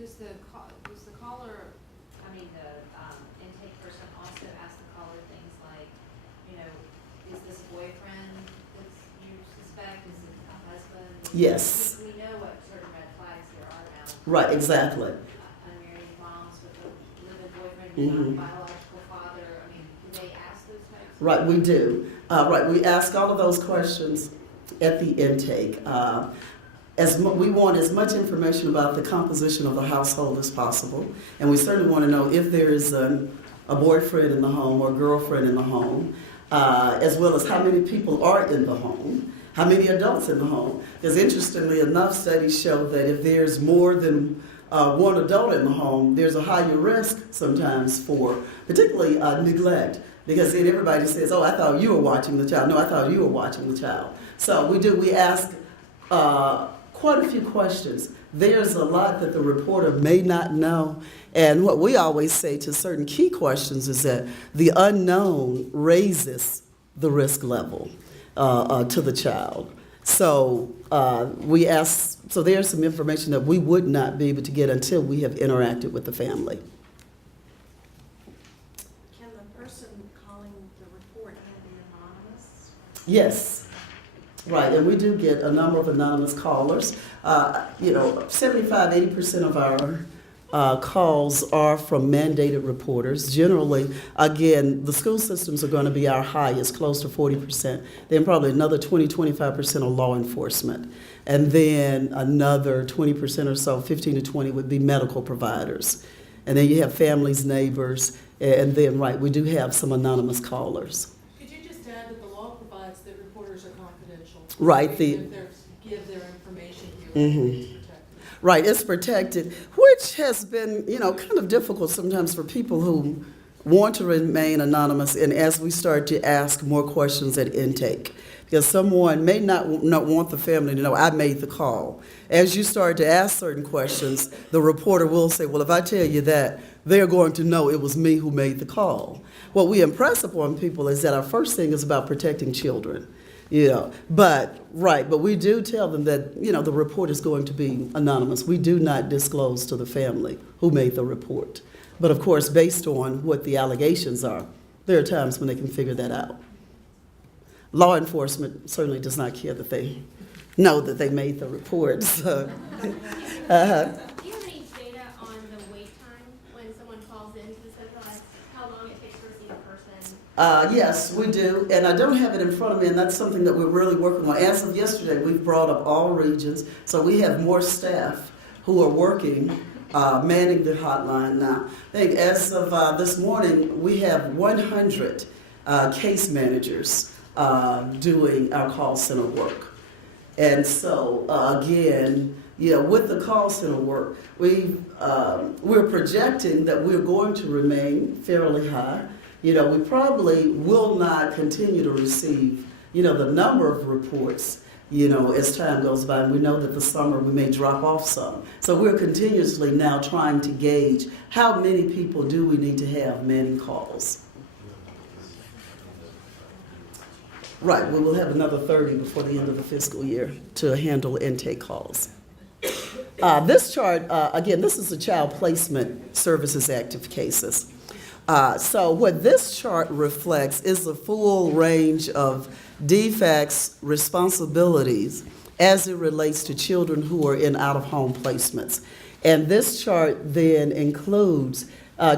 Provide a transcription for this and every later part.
does the caller, I mean, the intake person also ask the caller things like, is this a boyfriend that you suspect? Is it a husband? Yes. We know what certain red flags there are around. Right, exactly. Unmarried moms with a live-in boyfriend who's not a biological father. I mean, do they ask those types of Right, we do. Right, we ask all of those questions at the intake. We want as much information about the composition of the household as possible, and we certainly want to know if there is a boyfriend in the home or a girlfriend in the home, as well as how many people are in the home, how many adults in the home. Because interestingly enough, studies show that if there's more than one adult in the home, there's a higher risk sometimes for particularly neglect. Because then everybody says, oh, I thought you were watching the child. No, I thought you were watching the child. So we ask quite a few questions. There's a lot that the reporter may not know. And what we always say to certain key questions is that the unknown raises the risk level to the child. So we ask, so there's some information that we would not be able to get until we have interacted with the family. Can the person calling the report be anonymous? Yes. Right, and we do get a number of anonymous callers. 75-80% of our calls are from mandated reporters. Generally, again, the school systems are going to be our highest, close to 40%. Then probably another 20-25% are law enforcement. And then another 20% or so, 15 to 20 would be medical providers. And then you have families, neighbors, and then, right, we do have some anonymous callers. Right. Give their information here. Mm-hmm. Right, it's protected, which has been, kind of difficult sometimes for people who want to remain anonymous, and as we start to ask more questions at intake. Because someone may not want the family to know, I made the call. As you start to ask certain questions, the reporter will say, well, if I tell you that, they're going to know it was me who made the call. What we impress upon people is that our first thing is about protecting children. But we do tell them that, the report is going to be anonymous. We do not disclose to the family who made the report. But of course, based on what the allegations are, there are times when they can figure that out. Law enforcement certainly does not care that they know that they made the report. So. Do you have any data on the wait time when someone calls in to the centralized, how long it takes to receive a person? Yes, we do, and I don't have it in front of me, and that's something that we're really working on. As of yesterday, we've brought up all regions, so we have more staff who are working, manning the hotline now. I think as of this morning, we have 100 case managers doing our call center work. And so, again, with the call center work, we're projecting that we're going to remain fairly high. We probably will not continue to receive, the number of reports, as time goes by. And we know that the summer we may drop off some. So we're continuously now trying to gauge how many people do we need to have manning calls. Right, we will have another 30 before the end of the fiscal year to handle intake calls. This chart, again, this is the Child Placement Services active cases. So what this chart reflects is the full range of DFCS responsibilities as it relates to children who are in out-of-home placements. And this chart then includes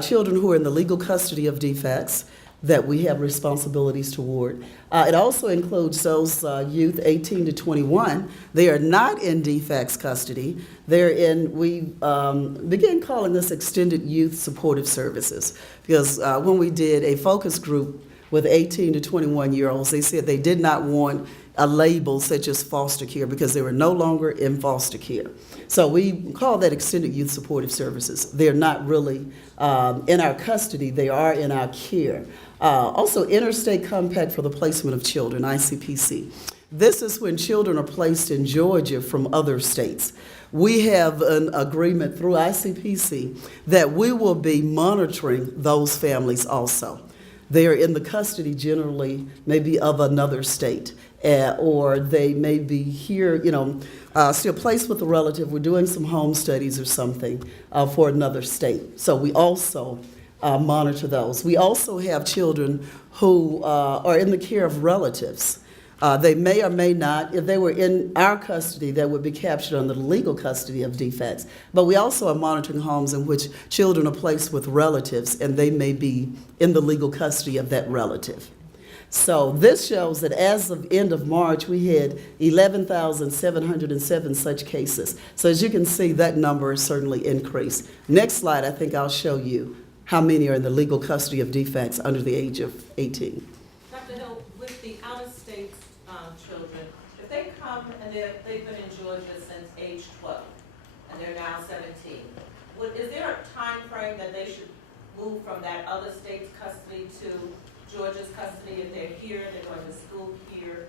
children who are in the legal custody of DFCS that we have responsibilities toward. It also includes those youth 18 to 21. They are not in DFCS custody. They're in, we began calling this Extended Youth Supportive Services, because when we did a focus group with 18 to 21-year-olds, they said they did not want a label such as foster care because they were no longer in foster care. So we call that Extended Youth Supportive Services. They're not really in our custody, they are in our care. Also, Interstate Compact for the Placement of Children, ICPC. This is when children are placed in Georgia from other states. We have an agreement through ICPC that we will be monitoring those families also. They are in the custody generally maybe of another state. or they may be here, still placed with a relative. We're doing some home studies or something for another state. So we also monitor those. We also have children who are in the care of relatives. They may or may not, if they were in our custody, that would be captured under the legal custody of DFCS. But we also are monitoring homes in which children are placed with relatives and they may be in the legal custody of that relative. So this shows that as of end of March, we had 11,707 such cases. So as you can see, that number has certainly increased. Next slide, I think I'll show you how many are in the legal custody of DFCS under the age of 18. Dr. Hill, with the out-of-state children, if they come and they've been in Georgia since age 12, and they're now 17, is there a time frame that they should move from that other state's custody to Georgia's custody? If they're here, they're going to school here?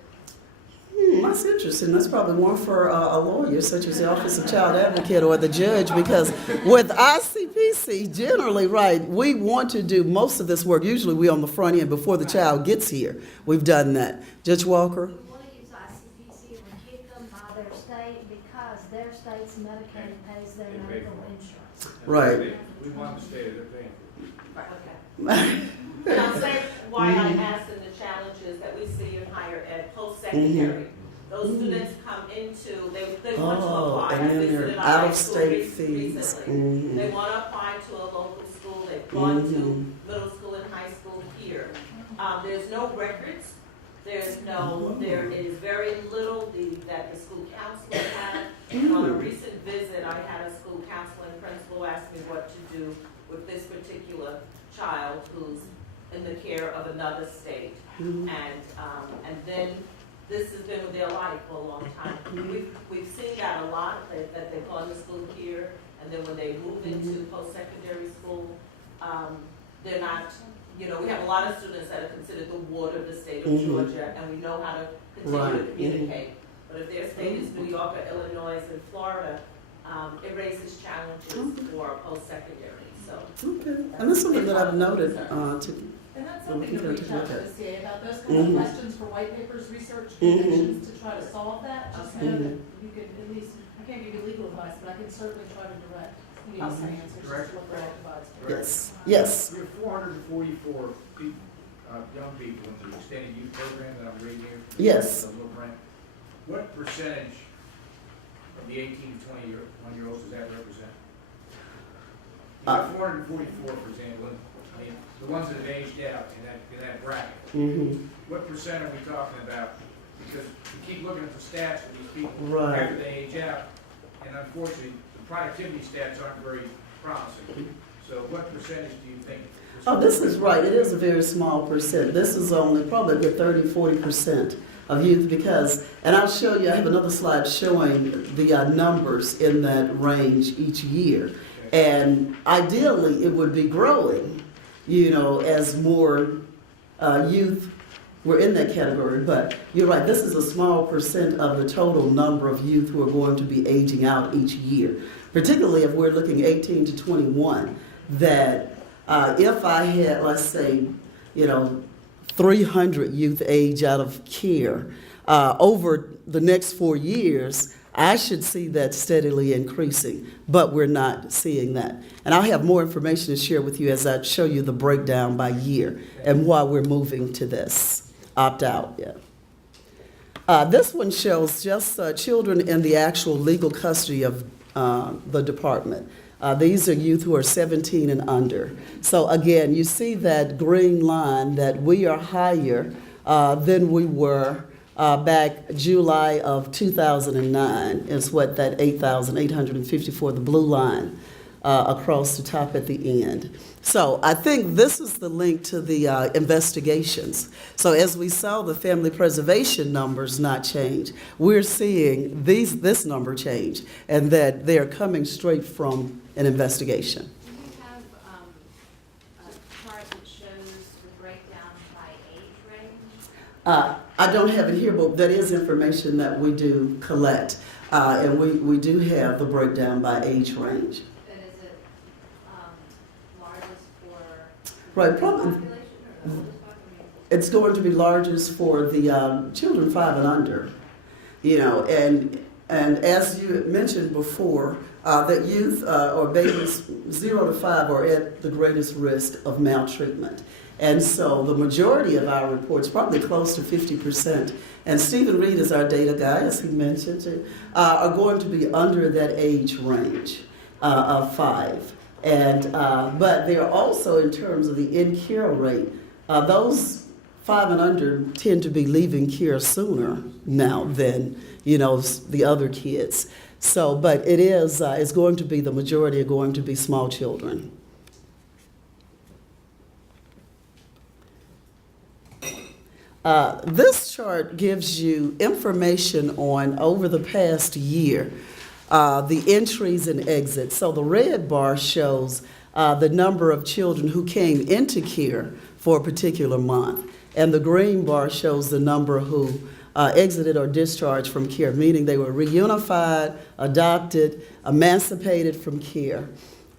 That's interesting. That's probably more for a lawyer, such as the Office of Child Advocate or the judge, because with ICPC, generally, right, we want to do most of this work. Usually we're on the front end before the child gets here. We've done that. Judge Walker? We want to use ICPC and keep them by their state because their state's Medicaid pays their medical insurance. Right. We want to stay there, paying. Okay. And I'll say why I asked in the challenges that we see in higher ed, post-secondary. Those students come into, they want to apply. And then they're out-of-state fees. Recently. They want to apply to a local school. They've gone to middle school and high school here. There's no records. There is very little that the school counselor had. And on a recent visit, I had a school counselor and principal ask me what to do with this particular child who's in the care of another state. And then this has been with their life for a long time. We've seen that a lot, that they've gone to school here, and then when they move into post-secondary school, they're not, we have a lot of students that are considered the ward of the state of Georgia, and we know how to continue to communicate. But if their state is New York or Illinois and Florida, it raises challenges for post-secondary. So, okay. And that's something that I've noted And that's something to reach out to the CA about those kinds Mm-hmm. of questions for white papers, research, convictions, to try to solve that. Just know that you could at least, I can't give you legal advice, but I can certainly try to direct you some answers to what they're advised. Yes. Yes. We have 444 people, young people in the extended youth program that I'm reading here. Yes. The little grant. What percentage of the 18 to 21-year-olds does that represent? You have 444, for example. I mean, the ones that have aged out in that bracket. What percent are we talking about? Because we keep looking at the stats of these people after they age out, and unfortunately, the productivity stats aren't very promising. So what percentage do you think? Oh, this is right. It is a very small percent. This is only probably a good 30-40% of youth because, and I'll show you, I have another slide showing the numbers in that range each year. And ideally, it would be growing, as more youth were in that category. But you're right, this is a small percent of the total number of youth who are going to be aging out each year. Particularly if we're looking 18 to 21, that if I had, let's say, 300 youth age out of care over the next 4 years, I should see that steadily increasing, but we're not seeing that. And I'll have more information to share with you as I show you the breakdown by year and why we're moving to this opt-out. This one shows just children in the actual legal custody of the department. These are youth who are 17 and under. So again, you see that green line that we are higher than we were back July of 2009 is what that 8,854, the blue line across the top at the end. So I think this is the link to the investigations. So as we saw the family preservation numbers not change, we're seeing this number change, and that they're coming straight from an investigation. Do you have a chart that shows the breakdown by age range? I don't have it here, but that is information that we do collect, and we do have the breakdown by age range. And is it largest for Right, the probably. population or the oldest population? it's going to be largest for the children 5 and under, you know, and as you had mentioned before, that youth or babies 0 to 5 are at the greatest risk of maltreatment. And so the majority of our reports, probably close to 50%, and Stephen Reed is our data guy, as he mentioned, are going to be under that age range of 5. And but they're also, in terms of the in-care rate, those 5 and under tend to be leaving care sooner now than, you know, the other kids. So, but it is, it's going to be, the majority are going to be small children. This chart gives you information on, over the past year, the entries and exits. So the red bar shows the number of children who came into care for a particular month. And the green bar shows the number who exited or discharged from care, meaning they were reunified, adopted, emancipated from care.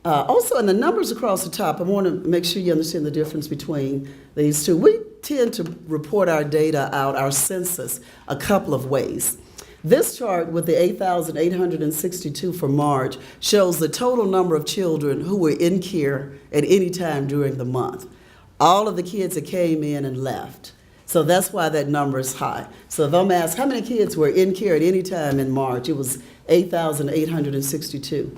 Also, in the numbers across the top, I want to make sure you understand the difference between these two. We tend to report our data out, our census, a couple of ways. This chart with the 8,862 for March shows the total number of children who were in care at any time during the month. All of the kids that came in and left. So that's why that number is high. So if I'm asked how many kids were in care at any time in March, it was 8,862.